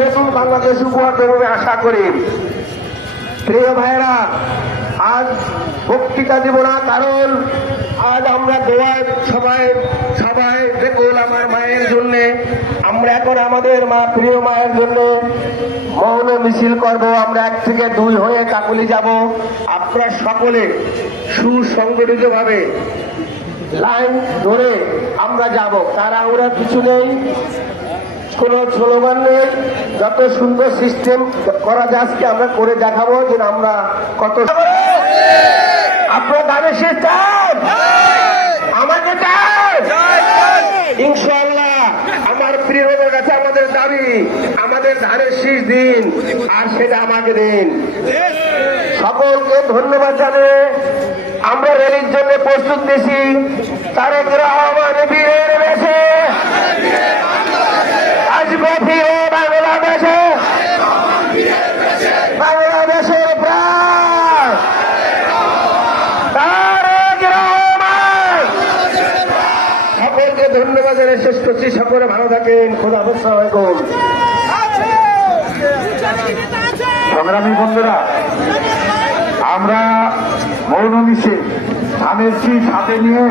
নতুন বাংলাদেশ উপহার দেবে আশা করি। প্রিয় ভাইরা, আজ বক্তৃতা দিব না, কারণ আজ আমরা দোয়ার সবাই দেখুন আমার মায়ের জন্য। আমরা এখন আমাদের মা, প্রিয় মায়ের জন্য মৌন মিছিল করব। আমরা 1 থেকে 2 হয়ে কাকুলি যাব। আপনারা সকলে সুসংগঠিত ভাবে লাইন ধরে আমরা যাব। তাড়াহুড়া কিছু নেই, কোনো স্লোগান নেই। যত সুন্দর সিস্টেম করা যাচ্ছে আমরা করে দেখাবো যে আমরা কত। আপনার দাবি সে চান, আমাকে চান ইনশাআল্লাহ। আমার প্রিয়দের কাছে আমাদের দাবি, আমাদের ধানের শীষ দিন, আর সেটা আমাকে দিন। সকলকে ধন্যবাদ জানিয়ে আমরা র্যালির জন্য প্রস্তুত দিছি। তারেক রহমান বীরের বেশে আসবে ফিরে বাংলাদেশে, বাংলাদেশের প্রাণ তারেক রহমান। সকলকে ধন্যবাদ জানিয়ে শেষ করছি। সকলে ভালো থাকেন। খোদা হাফেজ। আসসালামু আলাইকুম। সংগ্রামী বন্ধুরা, আমরা মৌন মিছিল ধানের শীষ হাতে নিয়ে